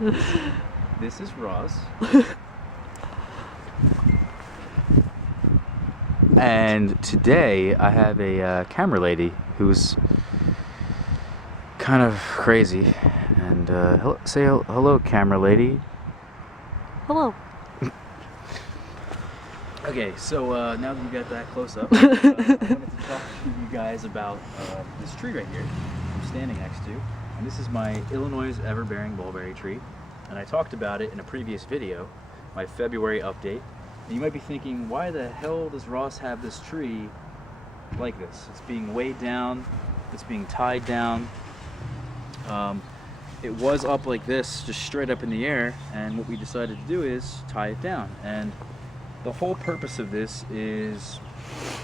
This is Ross. And today I have a camera lady who's kind of crazy. And say hello, camera lady. Hello. Okay, so now that you got that close up, I wanted to talk to you guys about this tree right here I'm standing next to. And this is my Illinois ever-bearing mulberry tree. And I talked about it in a previous video, my February update. And you might be thinking, why the hell does Ross have this tree like this? It's being weighed down, it's being tied down. It was up like this, just straight up in the air, and what we decided to do is tie it down. And the whole purpose of this is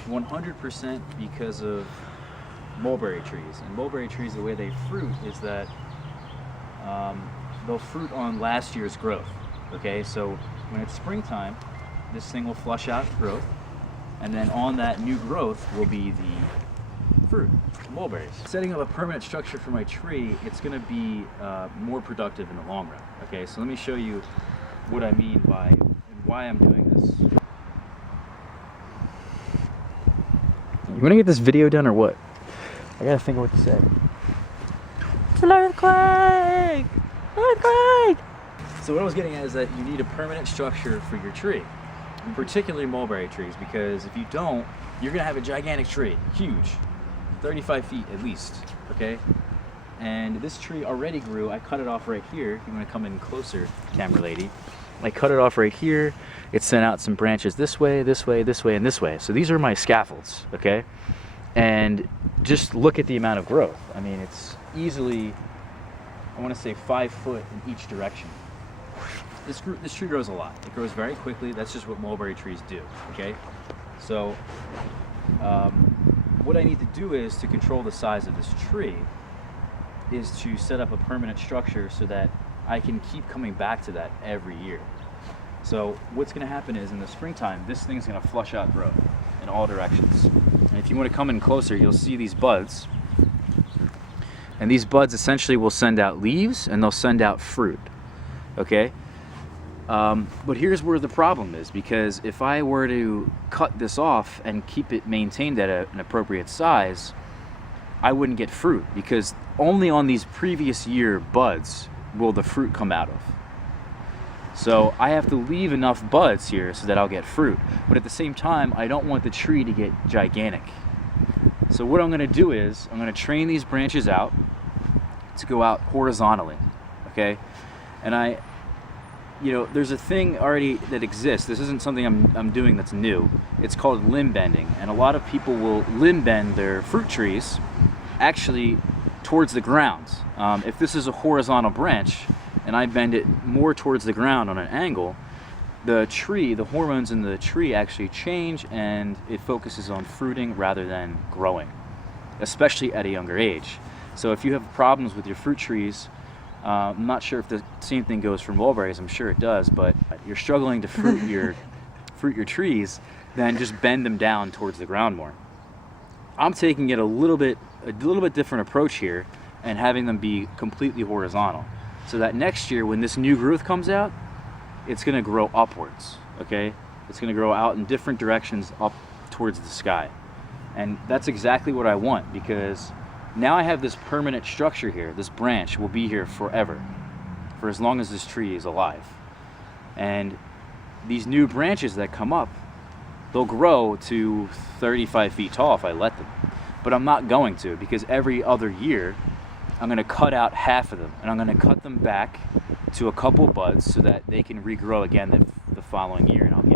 100% because of mulberry trees. And mulberry trees, the way they fruit is that they'll fruit on last year's growth. Okay, so when it's springtime, this thing will flush out growth, and then on that new growth will be the fruit, the mulberries. Setting up a permanent structure for my tree, it's going to be more productive in the long run. Okay, so let me show you what I mean by and why I'm doing this. You want to get this video done or what? I gotta think of what to say. It's an earthquake! Earthquake! So what I was getting at is that you need a permanent structure for your tree, particularly mulberry trees, because if you don't, you're gonna have a gigantic tree, huge, 35 feet at least, okay? And this tree already grew. I cut it off right here. You wanna come in closer, camera lady. I cut it off right here. It sent out some branches this way, this way, this way, and this way. So these are my scaffolds, okay? And just look at the amount of growth. I mean, it's easily, I wanna say 5 foot in each direction. This tree grows a lot. It grows very quickly. That's just what mulberry trees do, okay? So what I need to do is to control the size of this tree is to set up a permanent structure so that I can keep coming back to that every year. So what's gonna happen is in the springtime, this thing's gonna flush out growth in all directions. And if you wanna come in closer, you'll see these buds. And these buds essentially will send out leaves and they'll send out fruit, okay? But here's where the problem is, because if I were to cut this off and keep it maintained at an appropriate size, I wouldn't get fruit, because only on these previous year buds will the fruit come out of. So I have to leave enough buds here so that I'll get fruit. But at the same time, I don't want the tree to get gigantic. So what I'm gonna do is, I'm gonna train these branches out to go out horizontally, okay? And there's a thing already that exists. This isn't something I'm doing that's new. It's called limb bending. And a lot of people will limb bend their fruit trees actually towards the ground. If this is a horizontal branch and I bend it more towards the ground on an angle, the hormones in the tree actually change and it focuses on fruiting rather than growing, especially at a younger age. So if you have problems with your fruit trees, I'm not sure if the same thing goes for mulberries, I'm sure it does, but you're struggling to fruit your trees, then just bend them down towards the ground more. I'm taking it a little bit different approach here and having them be completely horizontal, so that next year when this new growth comes out, it's gonna grow upwards, okay? It's gonna grow out in different directions up towards the sky. And that's exactly what I want, because now I have this permanent structure here. This branch will be here forever, for as long as this tree is alive. And these new branches that come up, they'll grow to 35 feet tall if I let them. But I'm not going to, because every other year, I'm gonna cut out half of them, and I'm gonna cut them back to a couple buds so that they can regrow again the following year, and I'll get